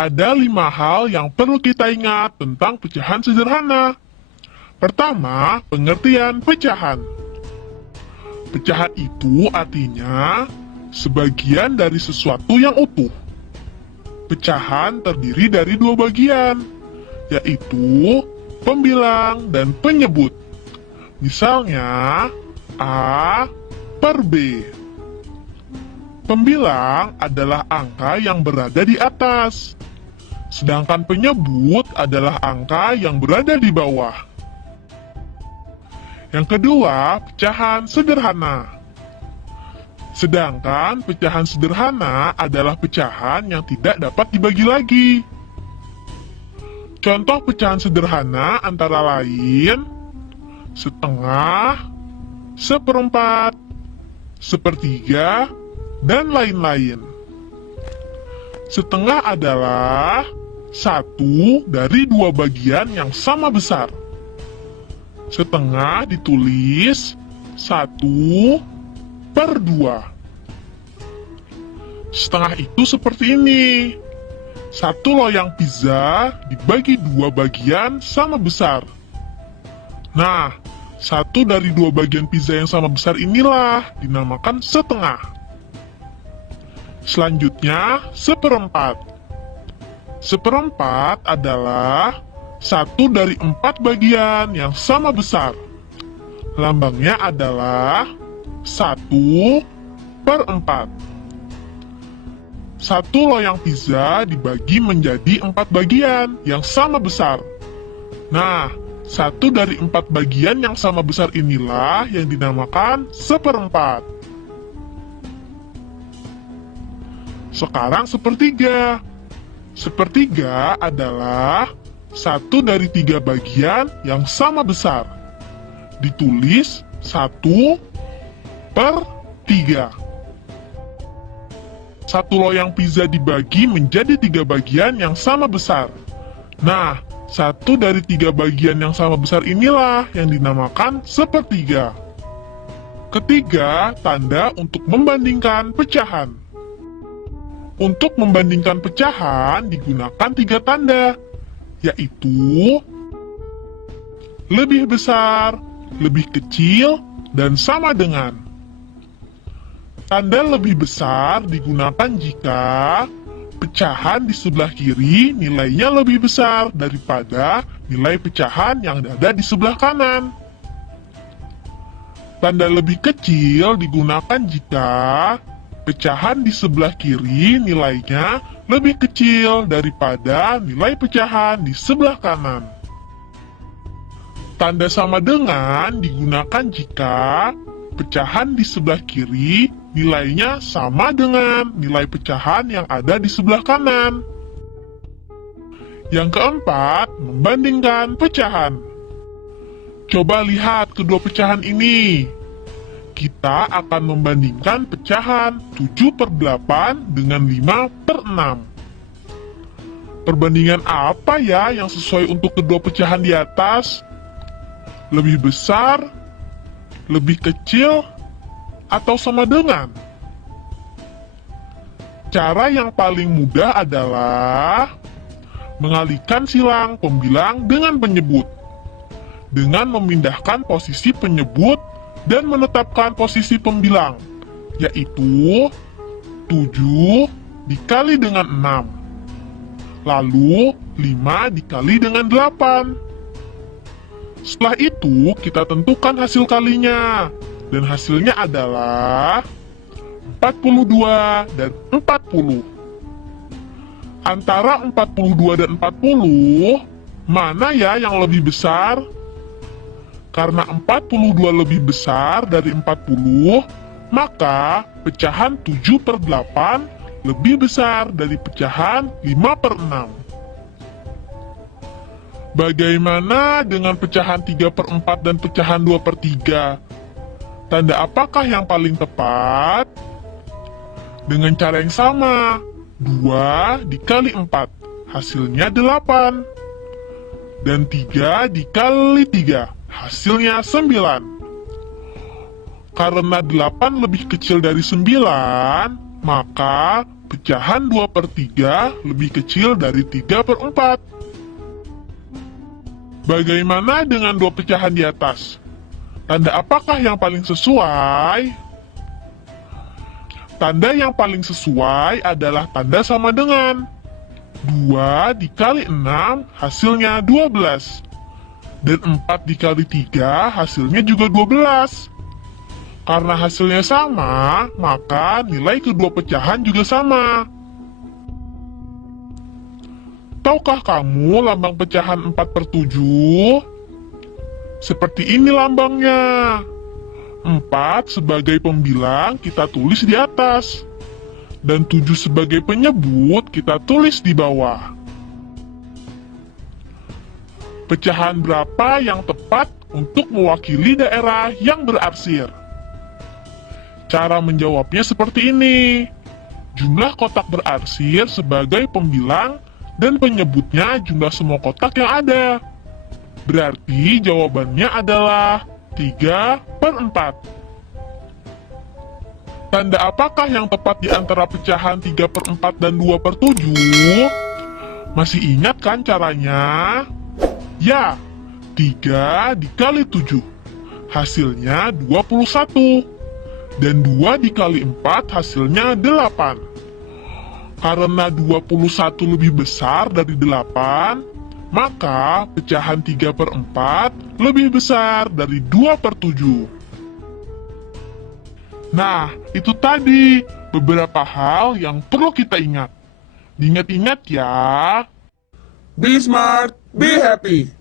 Ada 5 hal yang perlu kita ingat tentang pecahan sederhana. Pertama, pengertian pecahan. Pecahan itu artinya sebagian dari sesuatu yang utuh. Pecahan terdiri dari 2 bagian, yaitu pembilang dan penyebut. Misalnya, A per B. Pembilang adalah angka yang berada di atas, sedangkan penyebut adalah angka yang berada di bawah. Yang kedua, pecahan sederhana. Sedangkan pecahan sederhana adalah pecahan yang tidak dapat dibagi lagi. Contoh pecahan sederhana antara lain setengah, seperempat, sepertiga, dan lain-lain. Setengah adalah 1 dari 2 bagian yang sama besar. Setengah ditulis 1 per 2. Setengah itu seperti ini. 1 loyang pizza dibagi 2 bagian sama besar. Nah, 1 dari 2 bagian pizza yang sama besar inilah dinamakan setengah. Selanjutnya, seperempat. Seperempat adalah 1 dari 4 bagian yang sama besar. Lambangnya adalah 1 per 4. 1 loyang pizza dibagi menjadi 4 bagian yang sama besar. Nah, 1 dari 4 bagian yang sama besar inilah yang dinamakan seperempat. Sekarang sepertiga. Sepertiga adalah 1 dari 3 bagian yang sama besar. Ditulis 1 per 3. 1 loyang pizza dibagi menjadi 3 bagian yang sama besar. Nah, 1 dari 3 bagian yang sama besar inilah yang dinamakan sepertiga. Ketiga, tanda untuk membandingkan pecahan. Untuk membandingkan pecahan digunakan 3 tanda, yaitu lebih besar, lebih kecil, dan sama dengan. Tanda lebih besar digunakan jika pecahan di sebelah kiri nilainya lebih besar daripada nilai pecahan yang ada di sebelah kanan. Tanda lebih kecil digunakan jika pecahan di sebelah kiri nilainya lebih kecil daripada nilai pecahan di sebelah kanan. Tanda sama dengan digunakan jika pecahan di sebelah kiri nilainya sama dengan nilai pecahan yang ada di sebelah kanan. Yang keempat, membandingkan pecahan. Coba lihat kedua pecahan ini. Kita akan membandingkan pecahan 7 per 8 dengan 5 per 6. Perbandingan apa ya yang sesuai untuk kedua pecahan di atas? Lebih besar, lebih kecil, atau sama dengan? Cara yang paling mudah adalah mengalihkan silang pembilang dengan penyebut, dengan memindahkan posisi penyebut dan menetapkan posisi pembilang, yaitu 7 dikali dengan 6, lalu 5 dikali dengan 8. Setelah itu, kita tentukan hasil kalinya, dan hasilnya adalah 42 dan 40. Antara 42 dan 40, mana ya yang lebih besar? Karena 42 lebih besar dari 40, maka pecahan 7 per 8 lebih besar dari pecahan 5 per 6. Bagaimana dengan pecahan 3 per 4 dan pecahan 2 per 3? Tanda apakah yang paling tepat? Dengan cara yang sama, 2 dikali 4, hasilnya 8. Dan 3 dikali 3, hasilnya 9. Karena 8 lebih kecil dari 9, maka pecahan 2/3 lebih kecil dari 3/4. Bagaimana dengan dua pecahan di atas? Tanda apakah yang paling sesuai? Tanda yang paling sesuai adalah tanda sama dengan. 2 dikali 6 hasilnya 12. Dan 4 dikali 3 hasilnya juga 12. Karena hasilnya sama, maka nilai kedua pecahan juga sama. Tahukah kamu lambang pecahan 4/7? Seperti ini lambangnya. 4 sebagai pembilang kita tulis di atas. Dan 7 sebagai penyebut kita tulis di bawah. Pecahan berapa yang tepat untuk mewakili daerah yang berarsir? Cara menjawabnya seperti ini. Jumlah kotak berarsir sebagai pembilang dan penyebutnya jumlah semua kotak yang ada. Berarti jawabannya adalah 3/4. Tanda apakah yang tepat di antara pecahan 3/4 dan 2/7? Masih ingat kan caranya? Ya, 3 dikali 7. Hasilnya 21. Dan 2 dikali 4 hasilnya 8. Karena 21 lebih besar dari 8, maka pecahan 3/4 lebih besar dari 2/7. Nah, itu tadi beberapa hal yang perlu kita ingat. Diingat-ingat ya. Be smart, be happy.